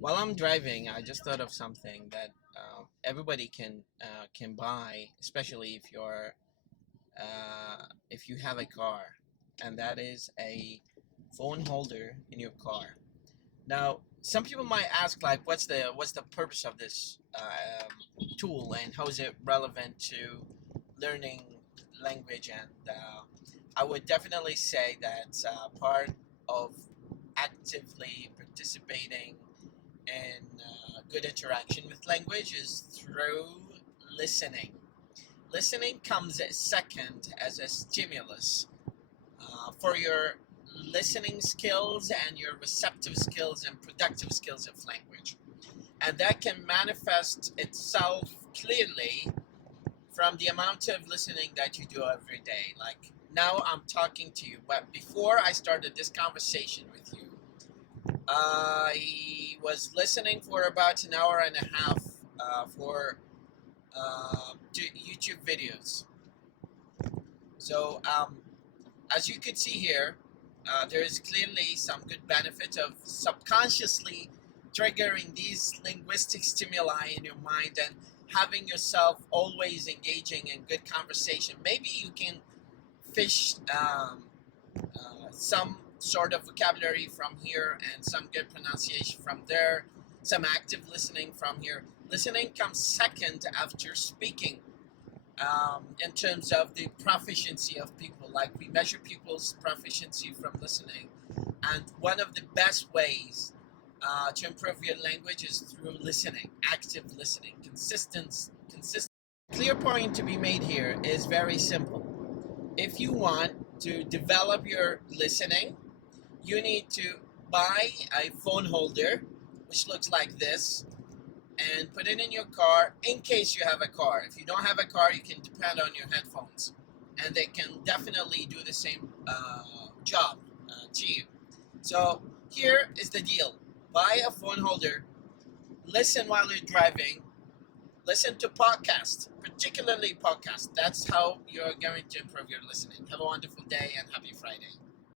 While I'm driving, I just thought of something that everybody can buy, especially if you have a car, and that is a phone holder in your car. Now, some people might ask, like, what's the purpose of this tool, and how is it relevant to learning language? And I would definitely say that part of actively participating in good interaction with language is through listening. Listening comes second as a stimulus for your listening skills and your receptive skills and productive skills of language. And that can manifest itself clearly from the amount of listening that you do every day. Like now I'm talking to you, but before I started this conversation with you, I was listening for about an hour and a half for YouTube videos. So as you can see here, there is clearly some good benefit of subconsciously triggering these linguistic stimuli in your mind and having yourself always engaging in good conversation. Maybe you can fish some sort of vocabulary from here and some good pronunciation from there, some active listening from here. Listening comes second after speaking in terms of the proficiency of people. Like we measure people's proficiency from listening, and one of the best ways to improve your language is through listening, active listening, consistent. Clear point to be made here is very simple. If you want to develop your listening, you need to buy a phone holder, which looks like this, and put it in your car in case you have a car. If you don't have a car, you can depend on your headphones, and they can definitely do the same job to you. So here is the deal: buy a phone holder, listen while you're driving, listen to podcasts, particularly podcasts. That's how you're going to improve your listening. Have a wonderful day and happy Friday.